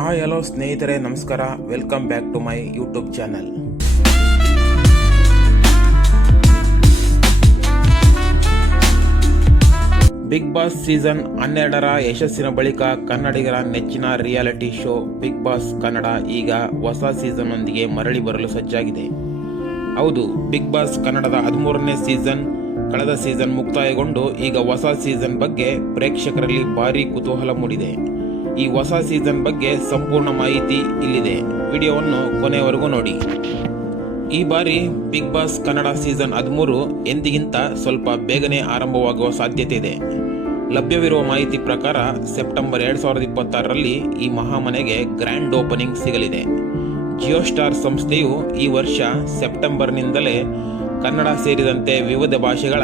Hi hello ಸ್ನೇಹಿತರೆ, ನಮಸ್ಕಾರ. Welcome back to my YouTube channel. Bigg Boss season 12ರ ಯಶಸ್ಸಿನ ಬಳಿಕ ಕನ್ನಡಿಗರ ನೆಚ್ಚಿನ reality show Bigg Boss Kannada ಈಗ ಹೊಸ ಸೀಸನ್ ಒಂದಿಗೆ ಮರಳಿ ಬರಲು ಸಜ್ಜಾಗಿದೆ. ಹೌದು, ಬಿಗ್ ಬಾಸ್ ಕನ್ನಡದ 13ನೇ ಸೀಸನ್ ಕಳೆದ ಸೀಸನ್ ಮುಕ್ತಾಯಗೊಂಡು ಈಗ ಹೊಸ ಸೀಸನ್ ಬಗ್ಗೆ ಪ್ರೇಕ್ಷಕರಲ್ಲಿ ಭಾರೀ ಕುತೂಹಲ ಮೂಡಿದೆ. ಈ ಹೊಸ ಸೀಸನ್ ಬಗ್ಗೆ ಸಂಪೂರ್ಣ ಮಾಹಿತಿ ಇಲ್ಲಿದೆ. ವಿಡಿಯೋವನ್ನು ಕೊನೆಯವರೆಗೂ ನೋಡಿ. ಈ ಬಾರಿ ಬಿಗ್ ಬಾಸ್ ಕನ್ನಡ ಸೀಸನ್ 13 ಎಂದಿಗಿಂತ ಸ್ವಲ್ಪ ಬೇಗನೆ ಆರಂಭವಾಗುವ ಸಾಧ್ಯತೆ ಇದೆ. ಲಭ್ಯವಿರುವ ಮಾಹಿತಿ ಪ್ರಕಾರ ಸೆಪ್ಟೆಂಬರ್ 2026ರಲ್ಲಿ ಈ ಮಹಾಮನೆಗೆ ಗ್ರ್ಯಾಂಡ್ ಓಪನಿಂಗ್ ಸಿಗಲಿದೆ. ಜಿಯೋ ಸ್ಟಾರ್ ಸಂಸ್ಥೆಯು ಈ ವರ್ಷ ಸೆಪ್ಟೆಂಬರ್ನಿಂದಲೇ ಕನ್ನಡ ಸೇರಿದಂತೆ ವಿವಿಧ ಭಾಷೆಗಳ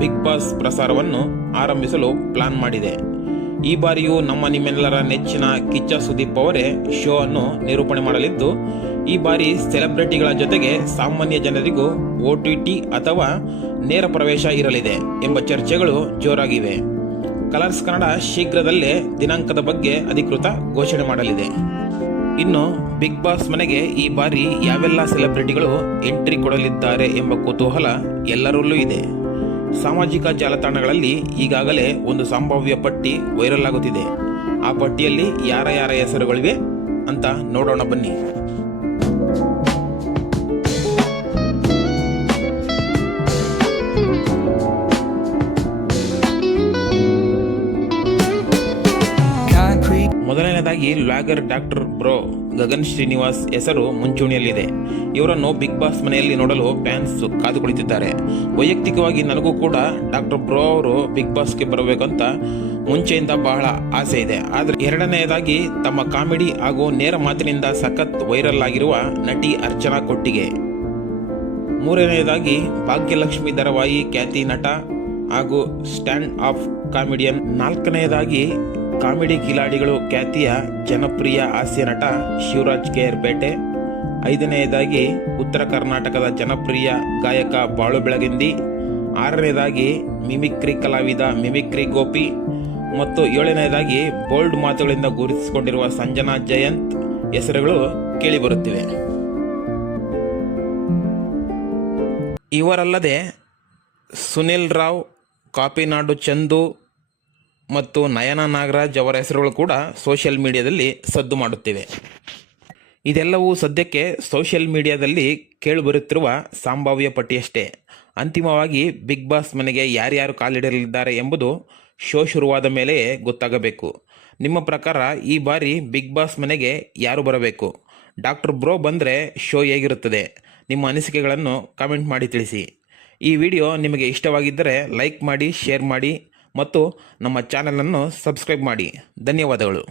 ಬಿಗ್ ಬಾಸ್ ಪ್ರಸಾರವನ್ನು ಆರಂಭಿಸಲು ಪ್ಲಾನ್ ಮಾಡಿದೆ. ಈ ಬಾರಿಯೂ ನಿಮ್ಮೆಲ್ಲರ ನೆಚ್ಚಿನ ಕಿಚ್ಚ ಸುದೀಪ್ ಅವರೇ ಶೋ ಅನ್ನು ನಿರೂಪಣೆ ಮಾಡಲಿದ್ದು, ಈ ಬಾರಿ ಸೆಲೆಬ್ರಿಟಿಗಳ ಜೊತೆಗೆ ಸಾಮಾನ್ಯ ಜನರಿಗೂ OTT ಅಥವಾ ನೇರ ಪ್ರವೇಶ ಇರಲಿದೆ ಎಂಬ ಚರ್ಚೆಗಳು ಜೋರಾಗಿವೆ. ಕಲರ್ಸ್ ಕನ್ನಡ ಶೀಘ್ರದಲ್ಲೇ ದಿನಾಂಕದ ಬಗ್ಗೆ ಅಧಿಕೃತ ಘೋಷಣೆ ಮಾಡಲಿದೆ. ಇನ್ನು ಬಿಗ್ ಬಾಸ್ ಮನೆಗೆ ಈ ಬಾರಿ ಯಾವೆಲ್ಲ ಸೆಲೆಬ್ರಿಟಿಗಳು ಎಂಟ್ರಿ ಕೊಡಲಿದ್ದಾರೆ ಎಂಬ ಕುತೂಹಲ ಎಲ್ಲರಲ್ಲೂ ಇದೆ. ಸಾಮಾಜಿಕ ಜಾಲತಾಣಗಳಲ್ಲಿ ಈಗಾಗಲೇ ಒಂದು ಸಂಭಾವ್ಯ ಪಟ್ಟಿ ವೈರಲ್ ಆಗುತ್ತಿದೆ. ಆ ಪಟ್ಟಿಯಲ್ಲಿ ಯಾರ ಹೆಸರುಗಳಿವೆ ಅಂತ ನೋಡೋಣ ಬನ್ನಿ. ಮೊದಲನೇದಾಗಿ vlogger doctor bro Gagan Srinivas ಹೆಸರು ಮುಂಚೂಣಿಯಲ್ಲಿದೆ. ಇವರನ್ನು ಬಿಗ್ ಬಾಸ್ ಮನೆಯಲ್ಲಿ ನೋಡಲು ಫ್ಯಾನ್ಸ್ ಕಾದು ಕುಳಿತಿದ್ದಾರೆ. ವೈಯಕ್ತಿಕವಾಗಿ ನನಗೂ ಕೂಡ ಡಾಕ್ಟರ್ ಬ್ರೋ ಅವರು ಬಿಗ್ ಬಾಸ್ಗೆ ಬರಬೇಕಂತ ಮುಂಚೆಯಿಂದ ಬಹಳ ಆಸೆ ಇದೆ. ಆದರೆ ಎರಡನೆಯದಾಗಿ ತಮ್ಮ ಕಾಮಿಡಿ ಹಾಗೂ ನೇರ ಮಾತಿನಿಂದ ಸಖತ್ ವೈರಲ್ ಆಗಿರುವ ನಟಿ ಅರ್ಚನಾ ಕೊಟ್ಟಿಗೆ. ಮೂರನೆಯದಾಗಿ ಭಾಗ್ಯಲಕ್ಷ್ಮಿ ಧಾರಾವಾಹಿ ಖ್ಯಾತಿ ನಟ ಹಾಗೂ ಸ್ಟ್ಯಾಂಡ್ ಅಪ್ ಕಾಮಿಡಿಯನ್. ನಾಲ್ಕನೆಯದಾಗಿ ಕಾಮಿಡಿ ಕಿಲಾಡಿಗಳು ಖ್ಯಾತಿಯ ಜನಪ್ರಿಯ ಹಾಸ್ಯ ನಟ ಶಿವರಾಜ್ ಕೇರ್ಪೇಟೆ. ಐದನೆಯದಾಗಿ ಉತ್ತರ ಕರ್ನಾಟಕದ ಜನಪ್ರಿಯ ಗಾಯಕ ಬಾಳು ಬೆಳಗಿಂದಿ. ಆರನೇದಾಗಿ ಮಿಮಿಕ್ರಿ ಕಲಾವಿದ ಮಿಮಿಕ್ರಿ ಗೋಪಿ. ಮತ್ತು ಏಳನೆಯದಾಗಿ ಬೋಲ್ಡ್ ಮಾತುಗಳಿಂದ ಗುರುತಿಸಿಕೊಂಡಿರುವ ಸಂಜನಾ ಜಯಂತ್ ಹೆಸರುಗಳು ಕೇಳಿಬರುತ್ತಿವೆ. ಇವರಲ್ಲದೆ ಸುನಿಲ್ ರಾವ್, ಕಾಪಿನಾಡು ಚಂದು ಮತ್ತು ನಯನ ನಾಗರಾಜ್ ಅವರ ಹೆಸರುಗಳು ಕೂಡ ಸೋಷಿಯಲ್ ಮೀಡಿಯಾದಲ್ಲಿ ಸದ್ದು ಮಾಡುತ್ತಿವೆ. ಇದೆಲ್ಲವೂ ಸದ್ಯಕ್ಕೆ ಸೋಷಿಯಲ್ ಮೀಡಿಯಾದಲ್ಲಿ ಕೇಳಿಬರುತ್ತಿರುವ ಸಂಭಾವ್ಯ ಪಟ್ಟಿಯಷ್ಟೇ. ಅಂತಿಮವಾಗಿ ಬಿಗ್ ಬಾಸ್ ಮನೆಗೆ ಯಾರ್ಯಾರು ಕಾಲಿಡಲಿದ್ದಾರೆ ಎಂಬುದು ಶೋ ಶುರುವಾದ ಮೇಲೆ ಗೊತ್ತಾಗಬೇಕು. ನಿಮ್ಮ ಪ್ರಕಾರ ಈ ಬಾರಿ ಬಿಗ್ ಬಾಸ್ ಮನೆಗೆ ಯಾರು ಬರಬೇಕು? ಡಾಕ್ಟರ್ ಬ್ರೋ ಬಂದರೆ ಶೋ ಹೇಗಿರುತ್ತದೆ? ನಿಮ್ಮ ಅನಿಸಿಕೆಗಳನ್ನು ಕಾಮೆಂಟ್ ಮಾಡಿ ತಿಳಿಸಿ. ಈ ವಿಡಿಯೋ ನಿಮಗೆ ಇಷ್ಟವಾಗಿದ್ದರೆ ಲೈಕ್ ಮಾಡಿ, ಶೇರ್ ಮಾಡಿ ಮತ್ತು ನಮ್ಮ ಚಾನಲನ್ನು ಸಬ್ಸ್ಕ್ರೈಬ್ ಮಾಡಿ. ಧನ್ಯವಾದಗಳು.